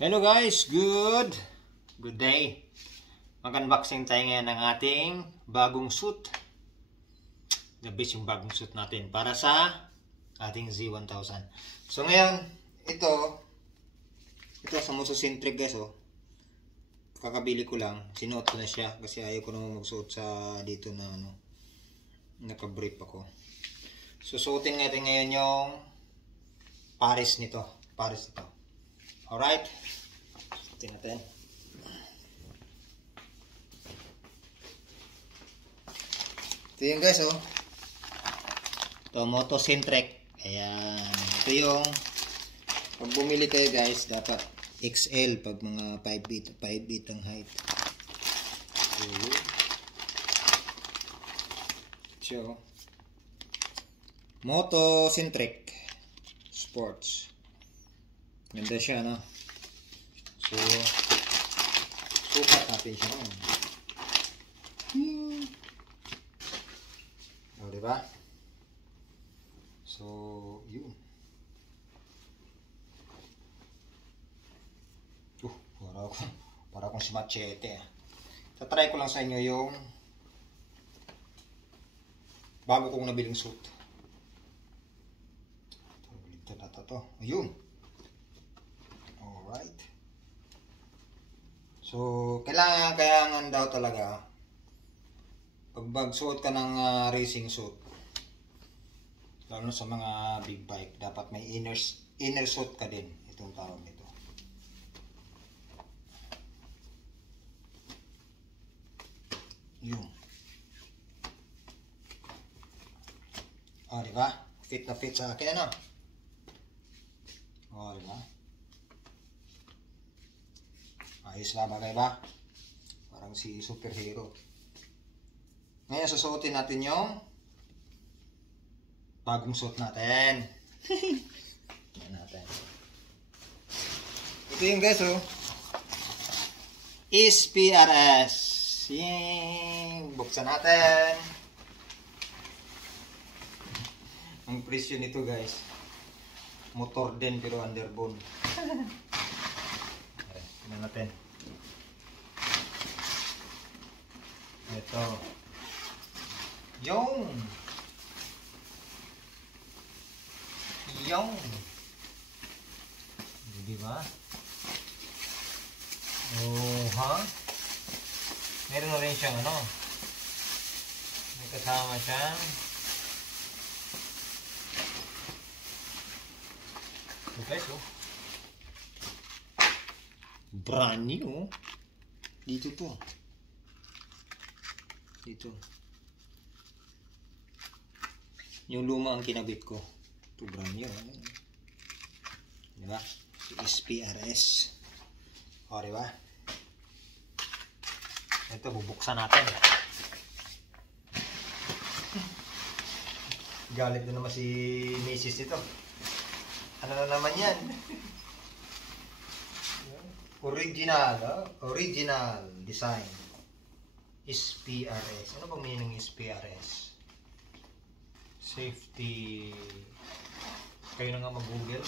Hello guys, good day. Mag-unboxing tayo ngayon ng ating bagong suit. The best yung bagong suit natin para sa ating Z1000. So ngayon, ito sa Mosocentric guys, oh. Kakabili ko lang, sinuot ko na siya kasi ayaw ko naman magsuot sa dito na naka-brief ako. Susuotin natin ngayon yung Paris nito. Alright. Suotin natin. Ito yung guys, oh. Ito, Mosocentric. Ayan. Ito yung, pag bumili kayo guys, dapat XL pag mga 5'8" ang height. So, Mosocentric Sports. Ganda siya, no? So, sukat natin siya. O, diba? So, yun. Para akong si Machete. Tatry ko lang sa inyo yung bago kong nabiling suit. Ito. Ayun. Alright. So, kailangan daw talaga pag magsuot ka ng racing suit, lalo sa mga big bike, dapat may inner suit ka din. Itong tawag nito. Yun. O, diba? Fit na fit sa akin, ano? O, diba? Ayos na bagay ba? Parang si superhero. Ngayon, susuotin natin yung bagong suit natin. Yan natin. Ito yung guys, oh. Is PRS. Ying! Buksan natin. Ang presyo nito guys, motor din pero underbone. Tingnan natin. Ito. Yung. Diba? Oh, ha? Meron na rin siyang ano. May kasama siyang ito guys, oh. Brand new. Dito to. Dito. Yung luma ang kinabit ko. Ito brand new. Diba? SPRS. O, diba? Ito, bubuksan natin. Galit na naman si Mrs. ito. Ano na naman yan? Original design. SPRS. Ano bang meaning SPRS? Safety. Kayo na nga mag-google.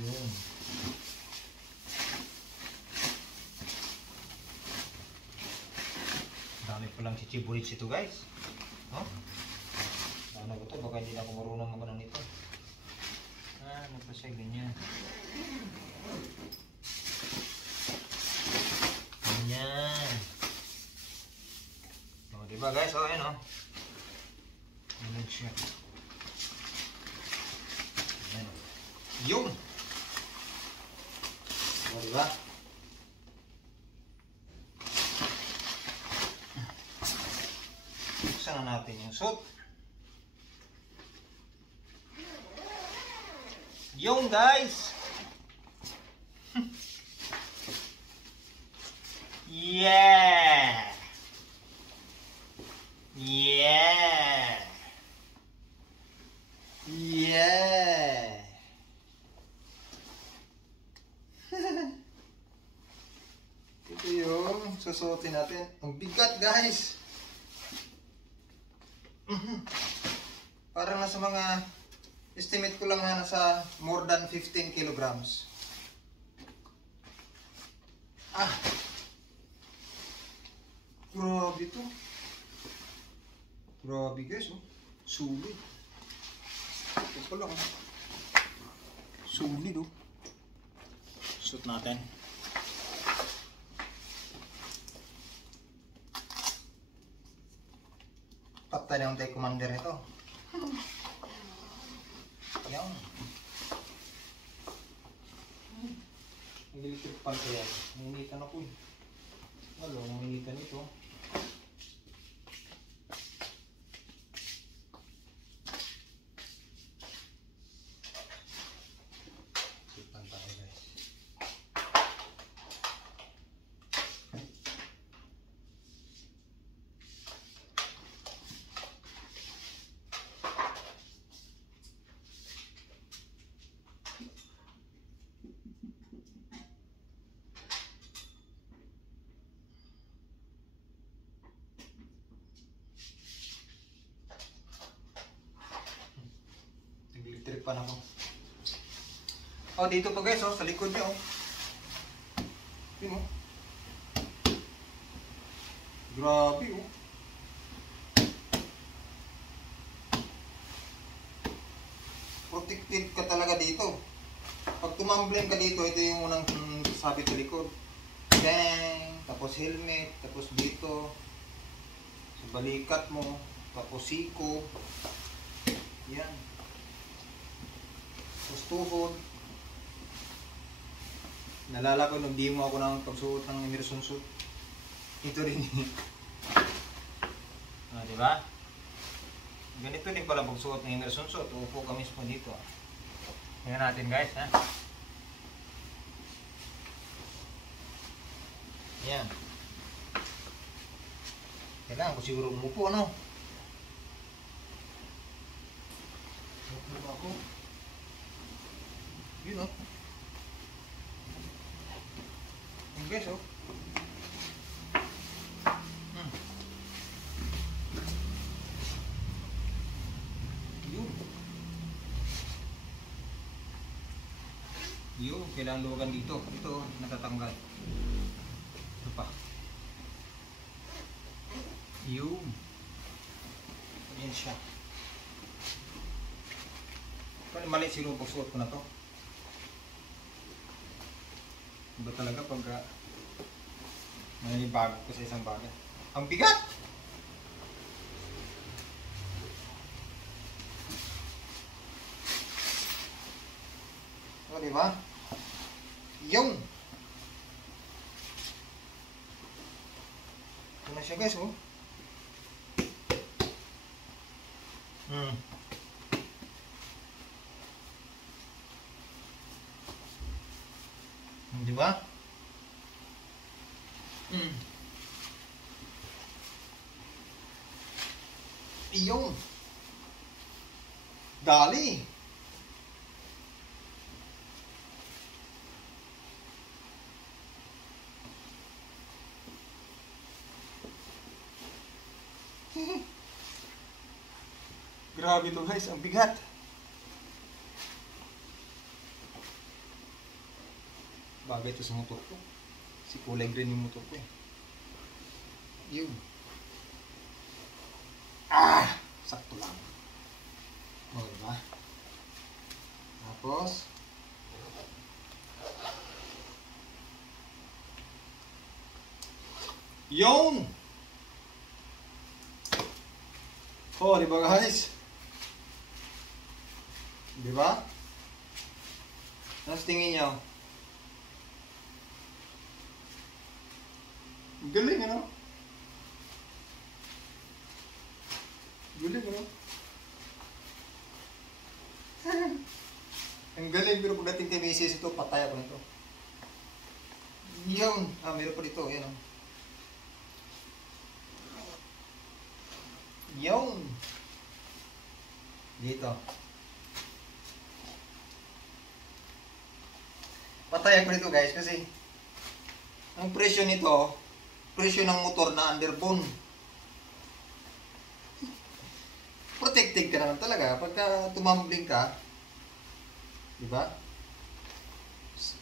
Yun. Dami pa lang si Chiburits ito guys. Oh? Ano ba ito? Baka hindi na ako marunong mag-ano nito. Ano pa siya ganyan? Ganyan. O, diba guys? O, yan o. Ano siya? Ayan. Yung! O, diba? Buksan na natin yung suit. Yung guys! Yeah! Yeah! Yeah! Ito yung susuotin natin. Ang bigat guys! Parang nasa mga Estimate ko lang na nasa more than 15 kilograms. Ah! Grabe to. Grabe guys, oh. Sulit. Ito pa lang. Sulit, oh. Shoot natin. Patay na yung tayo commander nito. Yan. Ang electric pan ko yan. Nanginitan ako eh. Wala, nanginitan ito. Sipan tayo guys. Nag-electric pan ako. Oh, dito pa guys, oh, sa likod niya, oh. Yun, oh. Grabe, oh. Protected ka talaga dito. Pag tumambling ka dito, ito yung unang sabit sa likod. Dang! Tapos helmet, tapos dito. Sa balikat mo, tapos siko. Yan. Tapos tuhod. Nalala ko nung di mo ako ng pagsuot ng immersion suit. Ito rin. Ah, di ba? Ganito din pala pagsuot ng immersion suit. Upo ka mismo dito. Tingnan natin guys, ha. Yan. Kailangan ko siguro umupo, ano? Umupo ako. Yun, oh. Yung guys, oh. Yun. Yun, kailangan luwagan dito. Ito, natatanggal. Ito pa. Yun. Yan siya. Mali siguro pagsuot ko na to. Iba talaga pag nanibago ko sa isang bagay. Ang bigat! O, diba? Yung! Ito na siya guys, oh. Di ba? Iyong. Dali. Grabe to guys, ang bigat. Bagay ito sa motor ko. Si kulay green yung motor ko eh. Yun. Ah! Sakto lang. O, diba? Tapos yun! Oh, diba guys? Diba? Ano sa tingin nyo? Galing, ano? Galing, ano? Ang galing, pero pagdating kay Macy's ito, patay ako nito. Yun! Ah, meron pa dito, yan, oh. Yun! Dito. Patay ako nito guys, kasi ang presyo nito, presyo ng motor na underbone. Protected ka naman talaga. Pagka tumambling ka, Diba?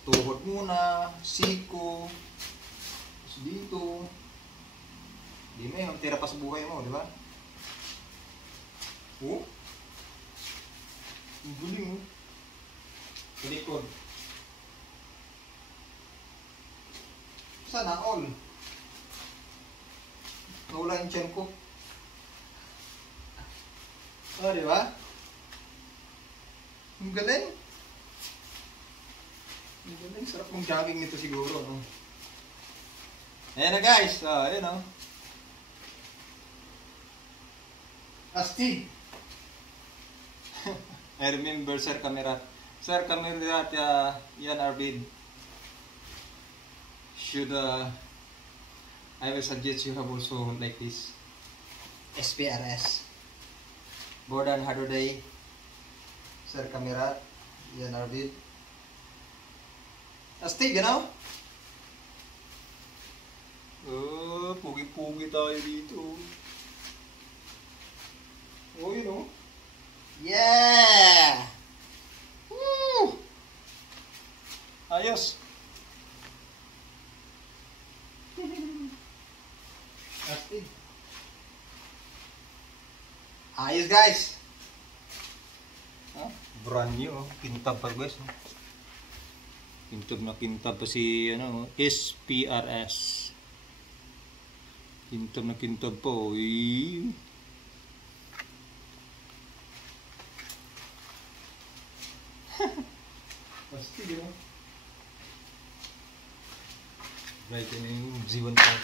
Tuhod muna, siko, tapos dito. Di may tira pa sa buhay mo, diba? Oh? Ang guling, oh. Sa likod. Sana all. Nawala yung tiyan ko. Oh, diba? Ang galing. Ang galing. Sarap mong jogging nito siguro, no? Ayan na guys. Ayan, no? Astig. I remember Sir Camera. Sir Camera, yan Arvid. Should, I will suggest you have also like this. SPRS. More than 100 day. Sir Camera, yan Arvid. Astig, you know? Pugi-pugi tayo dito. Oh, you know? Yeah! Woo! Ayos! Astig. Ayos guys! Brand new, kintab pa guys. Kintab na kintab pa si SPRS. Kintab na kintab po. Pasti dia. Right ini Ziwan Park.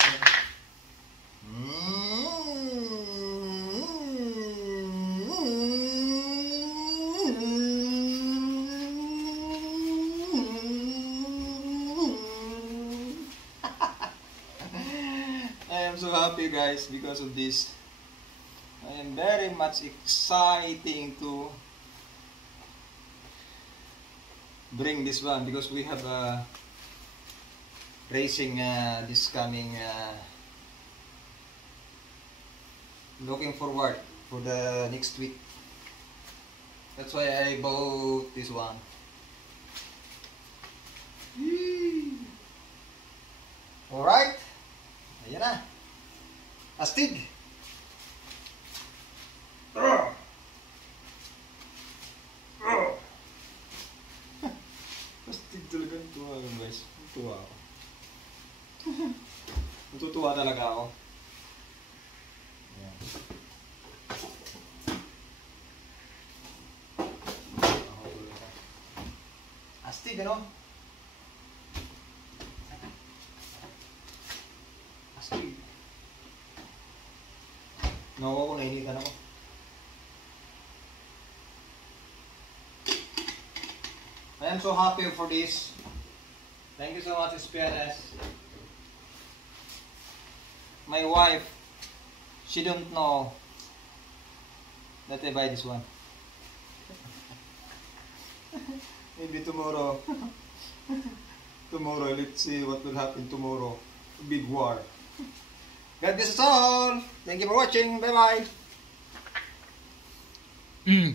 I am so happy guys because of this. I am very much exciting to bring this one because we have a racing this coming looking forward for the next week. That's why I bought this one. Alright, ayan na, astig. Astig talaga, tuwa guys, tuwa ako. Natutuwa talaga ako. Ayan. Astig ano? Astig. Nakuha ko, nahinitan ako. I am so happy for this. Thank you so much, SPRS. My wife, she don't know that I buy this one. Maybe tomorrow. Tomorrow, let's see what will happen tomorrow. Big war. God bless us all. Thank you for watching. Bye bye.